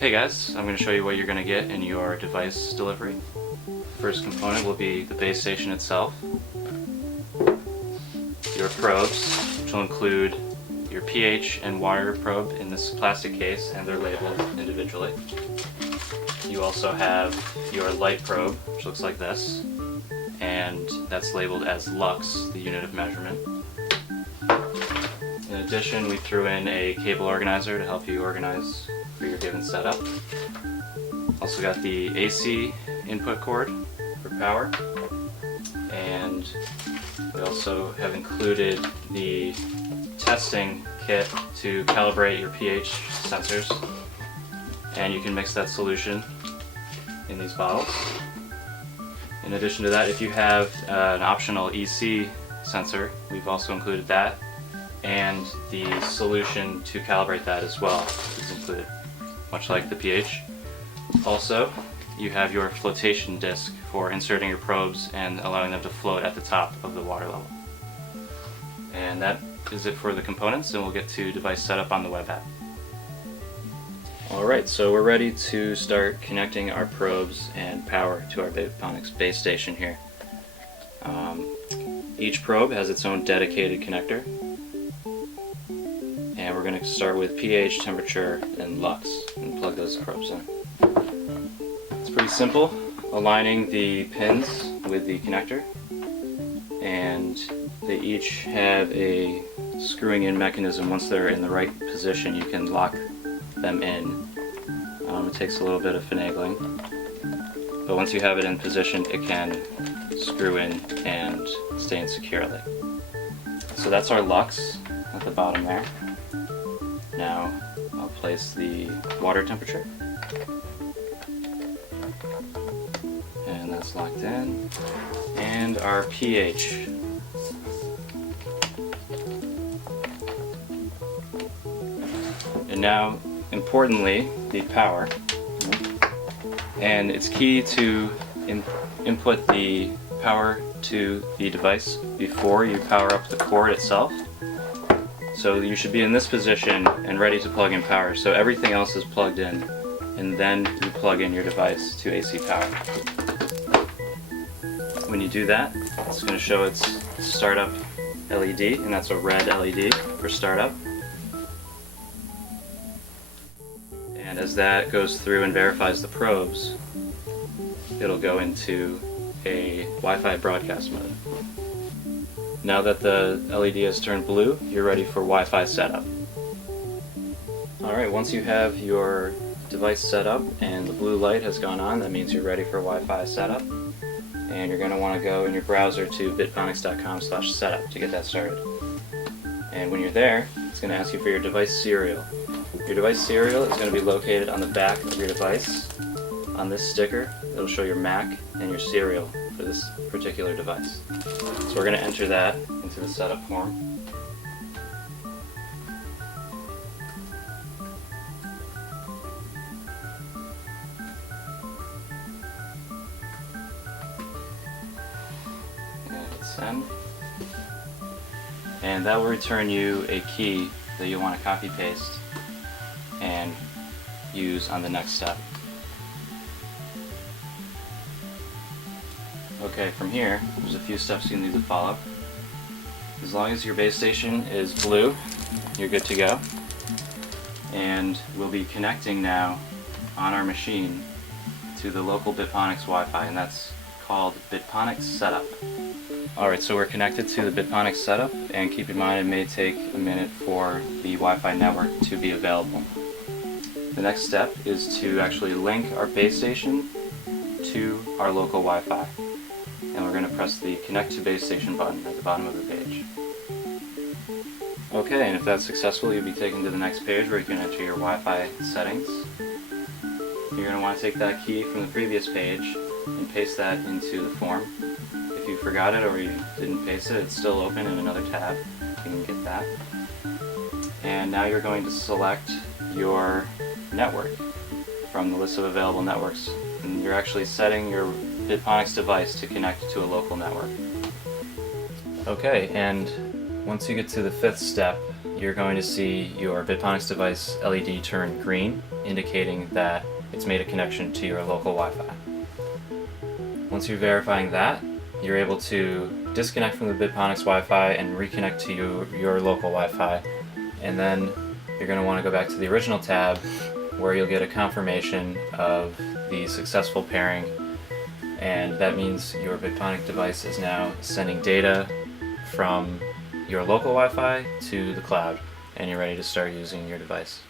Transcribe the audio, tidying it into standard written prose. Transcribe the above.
Hey guys, I'm going to show you what you're going to get in your device delivery. First component will be the base station itself, your probes, which will include your pH and water probe in this plastic case, and they're labeled individually. You also have your light probe, which looks like this, and that's labeled as lux, the unit of measurement. In addition, we threw in a cable organizer to help you organize for your given setup. Also got the AC input cord for power, and we also have included the testing kit to calibrate your pH sensors, and you can mix that solution in these bottles. In addition to that, if you have an optional EC sensor, we've also included that, and the solution to calibrate that as well is included, much like the pH. Also, you have your flotation disc for inserting your probes and allowing them to float at the top of the water level. And that is it for the components, and we'll get to device setup on the web app. Alright, so we're ready to start connecting our probes and power to our Bitponics base station here. Each probe has its own dedicated connector, and we're going to start with pH, temperature, and lux, and plug those probes in. It's pretty simple, aligning the pins with the connector, and they each have a screwing in mechanism. Once they're in the right position, you can lock them in. It takes a little bit of finagling, but once you have it in position, it can screw in and stay in securely. So that's our lux at the bottom there. Now I'll place the water temperature, and that's locked in, and our pH. And now, importantly, the power. And it's key to input the power to the device before you power up the cord itself. So you should be in this position and ready to plug in power. So everything else is plugged in, and then you plug in your device to AC power. When you do that, it's going to show its startup LED, and that's a red LED for startup. And as that goes through and verifies the probes, it'll go into a Wi-Fi broadcast mode. Now that the LED has turned blue, you're ready for Wi-Fi setup. Alright, once you have your device set up and the blue light has gone on, that means you're ready for Wi-Fi setup. And you're going to want to go in your browser to bitponics.com/setup to get that started. And when you're there, it's going to ask you for your device serial. Your device serial is going to be located on the back of your device. On this sticker, it'll show your MAC and your serial for this particular device. So we're going to enter that into the setup form. And hit send. And that will return you a key that you'll want to copy paste and use on the next step. Okay, from here, there's a few steps you need to follow. As long as your base station is blue, you're good to go. And we'll be connecting now on our machine to the local Bitponics Wi-Fi, and that's called Bitponics Setup. Alright, so we're connected to the Bitponics setup, and keep in mind it may take a minute for the Wi-Fi network to be available. The next step is to actually link our base station to our local Wi-Fi. And we're going to press the Connect to Base Station button at the bottom of the page. Okay, and if that's successful, you'll be taken to the next page where you can enter your Wi-Fi settings. You're going to want to take that key from the previous page and paste that into the form. If you forgot it or you didn't paste it, it's still open in another tab. You can get that. And now you're going to select your network from the list of available networks. And you're actually setting your Bitponics device to connect to a local network. Okay, and once you get to the fifth step, you're going to see your Bitponics device LED turn green, indicating that it's made a connection to your local Wi-Fi. Once you're verifying that, you're able to disconnect from the Bitponics Wi-Fi and reconnect to your local Wi-Fi, and then you're going to want to go back to the original tab where you'll get a confirmation of the successful pairing, and that means your Bitponic device is now sending data from your local Wi-Fi to the cloud, and you're ready to start using your device.